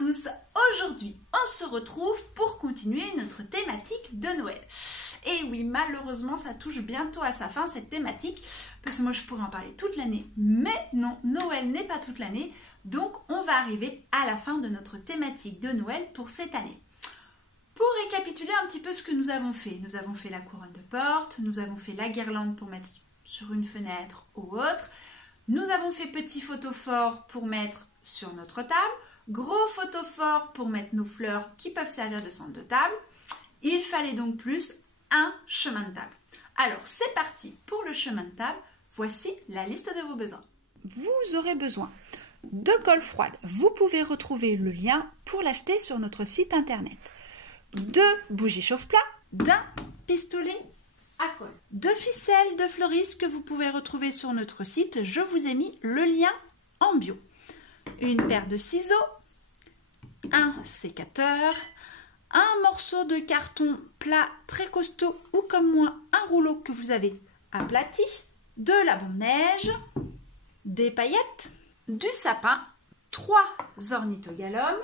tous, aujourd'hui on se retrouve pour continuer notre thématique de Noël. Et oui, malheureusement ça touche bientôt à sa fin cette thématique, parce que moi je pourrais en parler toute l'année, mais non, Noël n'est pas toute l'année, donc on va arriver à la fin de notre thématique de Noël pour cette année. Pour récapituler un petit peu ce que nous avons fait la couronne de porte, nous avons fait la guirlande pour mettre sur une fenêtre ou autre, nous avons fait petit photophore pour mettre sur notre table, gros photophore pour mettre nos fleurs qui peuvent servir de centre de table. Il fallait donc plus un chemin de table. Alors c'est parti pour le chemin de table. Voici la liste de vos besoins. Vous aurez besoin de colle froide. Vous pouvez retrouver le lien pour l'acheter sur notre site internet. De bougies chauffe-plat, d'un pistolet à colle, de ficelles de fleuriste que vous pouvez retrouver sur notre site. Je vous ai mis le lien en bio. Une paire de ciseaux, un sécateur, un morceau de carton plat très costaud ou comme moi un rouleau que vous avez aplati, de la bombe neige, des paillettes, du sapin, 3 ornithogalums,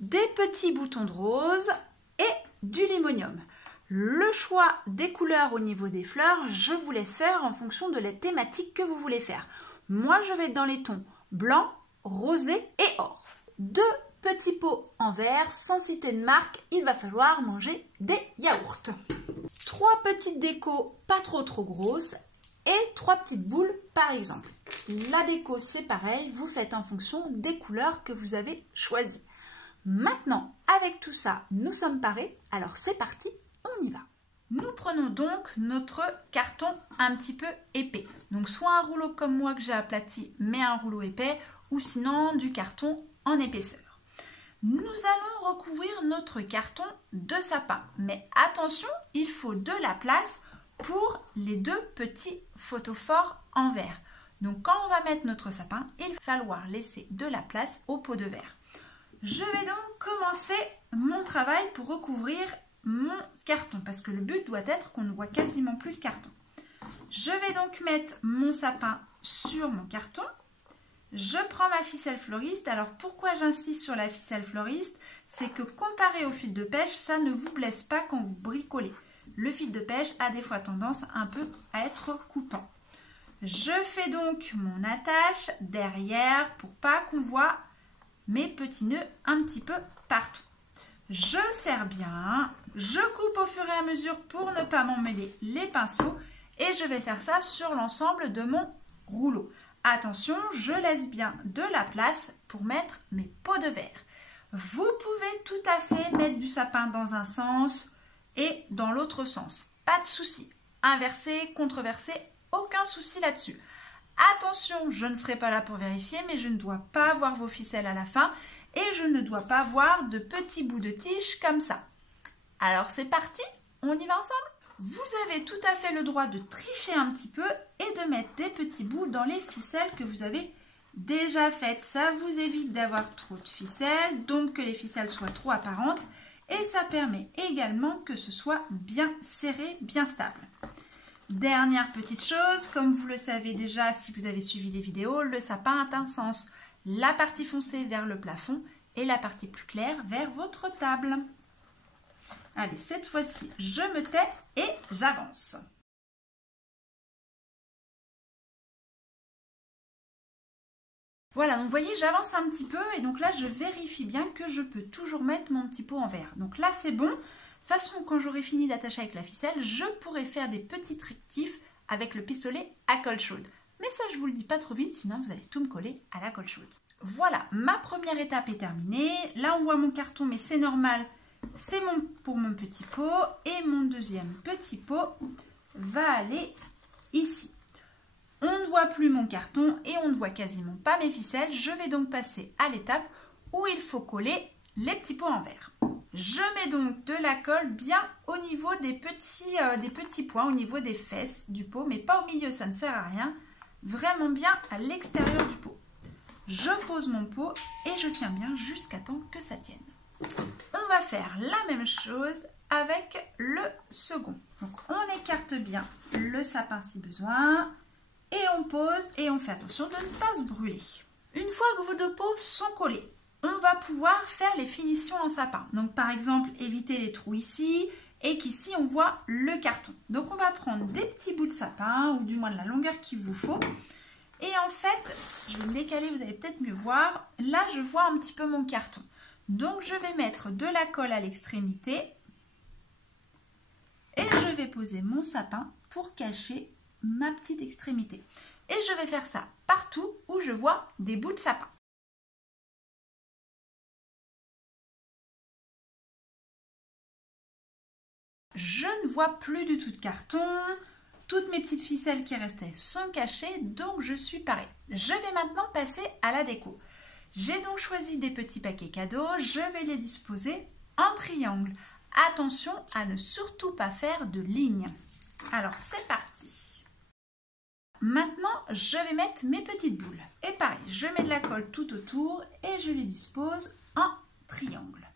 des petits boutons de rose et du limonium. Le choix des couleurs au niveau des fleurs, je vous laisse faire en fonction de la thématique que vous voulez faire. Moi, je vais être dans les tons blanc, rosé et or. 2 petits pots en verre, sans citer de marque, il va falloir manger des yaourts. 3 petites décos pas trop grosses et 3 petites boules par exemple. La déco c'est pareil, vous faites en fonction des couleurs que vous avez choisies. Maintenant, avec tout ça, nous sommes parés, alors c'est parti, on y va. Nous prenons donc notre carton un petit peu épais. Donc soit un rouleau comme moi que j'ai aplati, mais un rouleau épais, ou sinon du carton en épaisseur. Nous allons recouvrir notre carton de sapin. Mais attention, il faut de la place pour les 2 petits photophores en verre. Donc quand on va mettre notre sapin, il va falloir laisser de la place au pot de verre. Je vais donc commencer mon travail pour recouvrir mon carton, parce que le but doit être qu'on ne voit quasiment plus le carton. Je vais donc mettre mon sapin sur mon carton. Je prends ma ficelle fleuriste. Alors pourquoi j'insiste sur la ficelle fleuriste? C'est que comparé au fil de pêche, ça ne vous blesse pas quand vous bricolez. Le fil de pêche a des fois tendance un peu à être coupant. Je fais donc mon attache derrière pour pas qu'on voit mes petits nœuds un petit peu partout. Je serre bien, je coupe au fur et à mesure pour ne pas m'emmêler les pinceaux et je vais faire ça sur l'ensemble de mon rouleau. Attention, je laisse bien de la place pour mettre mes pots de verre. Vous pouvez tout à fait mettre du sapin dans un sens et dans l'autre sens. Pas de souci. Inverser, contreverser, aucun souci là-dessus. Attention, je ne serai pas là pour vérifier, mais je ne dois pas voir vos ficelles à la fin et je ne dois pas voir de petits bouts de tige comme ça. Alors c'est parti, on y va ensemble? Vous avez tout à fait le droit de tricher un petit peu et de mettre des petits bouts dans les ficelles que vous avez déjà faites. Ça vous évite d'avoir trop de ficelles, donc que les ficelles soient trop apparentes et ça permet également que ce soit bien serré, bien stable. Dernière petite chose, comme vous le savez déjà si vous avez suivi les vidéos, le sapin a un sens. La partie foncée vers le plafond et la partie plus claire vers votre table. Allez, cette fois-ci, je me tais et j'avance. Voilà, donc vous voyez, j'avance un petit peu et donc là, je vérifie bien que je peux toujours mettre mon petit pot en verre. Donc là, c'est bon. De toute façon, quand j'aurai fini d'attacher avec la ficelle, je pourrai faire des petits rectifs avec le pistolet à colle chaude. Mais ça, je vous le dis pas trop vite, sinon vous allez tout me coller à la colle chaude. Voilà, ma première étape est terminée. Là, on voit mon carton, mais c'est normal. C'est pour mon petit pot. Et mon deuxième petit pot va aller ici. On ne voit plus mon carton et on ne voit quasiment pas mes ficelles. Je vais donc passer à l'étape où il faut coller les petits pots en verre. Je mets donc de la colle bien au niveau des petits points, au niveau des fesses du pot, mais pas au milieu, ça ne sert à rien. Vraiment bien à l'extérieur du pot. Je pose mon pot et je tiens bien jusqu'à temps que ça tienne. On va faire la même chose avec le second. Donc on écarte bien le sapin si besoin et on pose et on fait attention de ne pas se brûler. Une fois que vos 2 pots sont collés, on va pouvoir faire les finitions en sapin. Donc par exemple, éviter les trous ici et qu'ici on voit le carton. Donc on va prendre des petits bouts de sapin ou du moins de la longueur qu'il vous faut. Et en fait, je vais me décaler, vous allez peut-être mieux voir. Là, je vois un petit peu mon carton. Donc je vais mettre de la colle à l'extrémité et je vais poser mon sapin pour cacher ma petite extrémité. Et je vais faire ça partout où je vois des bouts de sapin. Je ne vois plus du tout de carton. Toutes mes petites ficelles qui restaient sont cachées, donc je suis parée. Je vais maintenant passer à la déco. J'ai donc choisi des petits paquets cadeaux. Je vais les disposer en triangle. Attention à ne surtout pas faire de lignes. Alors c'est parti. Maintenant, je vais mettre mes petites boules. Et pareil, je mets de la colle tout autour et je les dispose en triangle.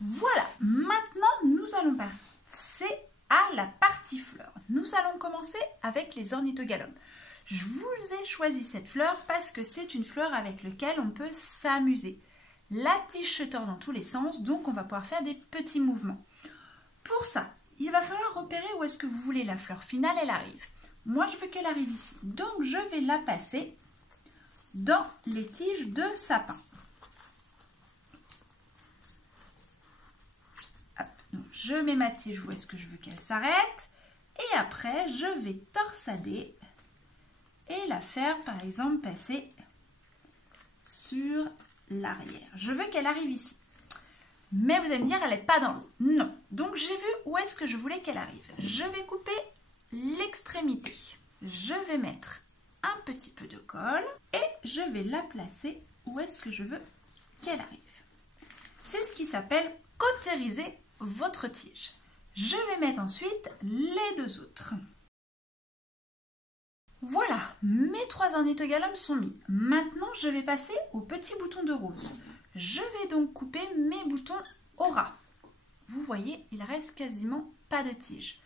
Voilà, maintenant nous allons passer à la partie fleurs. Nous allons commencer avec les ornithogalomes. Je vous ai choisi cette fleur parce que c'est une fleur avec laquelle on peut s'amuser. La tige se tord dans tous les sens, donc on va pouvoir faire des petits mouvements. Pour ça, il va falloir repérer où est-ce que vous voulez la fleur finale, elle arrive. Moi, je veux qu'elle arrive ici. Donc, je vais la passer dans les tiges de sapin. Hop, donc, je mets ma tige où est-ce que je veux qu'elle s'arrête. Et après, je vais torsader et la faire, par exemple, passer sur l'arrière. Je veux qu'elle arrive ici. Mais vous allez me dire, elle n'est pas dans l'eau. Non. Donc, j'ai vu où est-ce que je voulais qu'elle arrive. Je vais couper l'extrémité. Je vais mettre un petit peu de colle et je vais la placer où est-ce que je veux qu'elle arrive. C'est ce qui s'appelle cautériser votre tige. Je vais mettre ensuite les deux autres. Voilà, mes 3 ornithogalomes sont mis. Maintenant, je vais passer au petit bouton de rose. Je vais donc couper mes boutons au ras. Vous voyez, il reste quasiment pas de tige.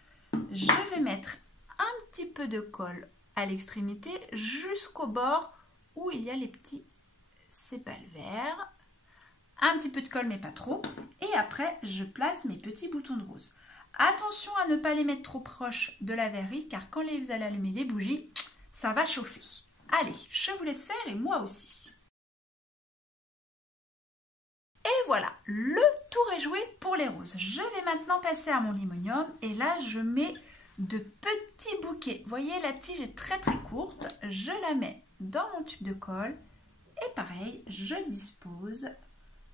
Je vais mettre un petit peu de colle à l'extrémité jusqu'au bord où il y a les petits sépales verts. Un petit peu de colle mais pas trop. Et après, je place mes petits boutons de rose. Attention à ne pas les mettre trop proches de la verrerie car quand vous allez allumer les bougies, ça va chauffer. Allez, je vous laisse faire et moi aussi. Et voilà, le tour est joué pour les roses. Je vais maintenant passer à mon limonium et là je mets de petits bouquets. Vous voyez, la tige est très courte. Je la mets dans mon tube de colle et pareil, je dispose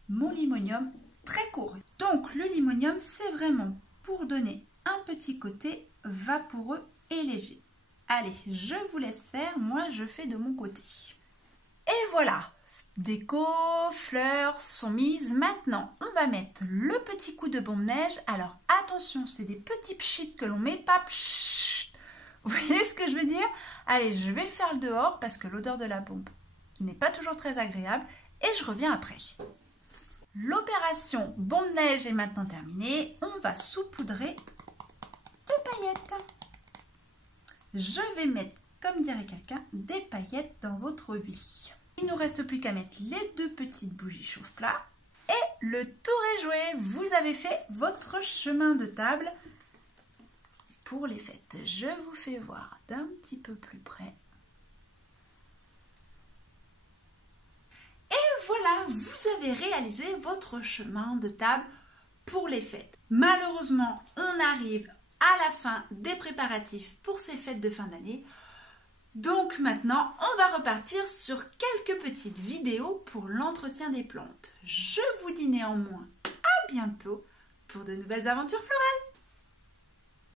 mon limonium très court. Donc le limonium, c'est vraiment pour donner un petit côté vaporeux et léger. Allez, je vous laisse faire, moi je fais de mon côté. Et voilà, déco, fleurs sont mises. Maintenant, on va mettre le petit coup de bombe-neige. Alors attention, c'est des petits pchits que l'on met, pas pchit. Vous voyez ce que je veux dire? Allez, je vais le faire dehors parce que l'odeur de la bombe n'est pas toujours très agréable et je reviens après. L'opération bombe-neige est maintenant terminée. On va saupoudrer de paillettes. Je vais mettre, comme dirait quelqu'un, des paillettes dans votre vie. Il ne nous reste plus qu'à mettre les 2 petites bougies chauffe-plat. Et le tour est joué. Vous avez fait votre chemin de table pour les fêtes. Je vous fais voir d'un petit peu plus près. Et voilà, vous avez réalisé votre chemin de table pour les fêtes. Malheureusement, on arrive à la fin des préparatifs pour ces fêtes de fin d'année. Donc maintenant, on va repartir sur quelques petites vidéos pour l'entretien des plantes. Je vous dis néanmoins à bientôt pour de nouvelles aventures florales.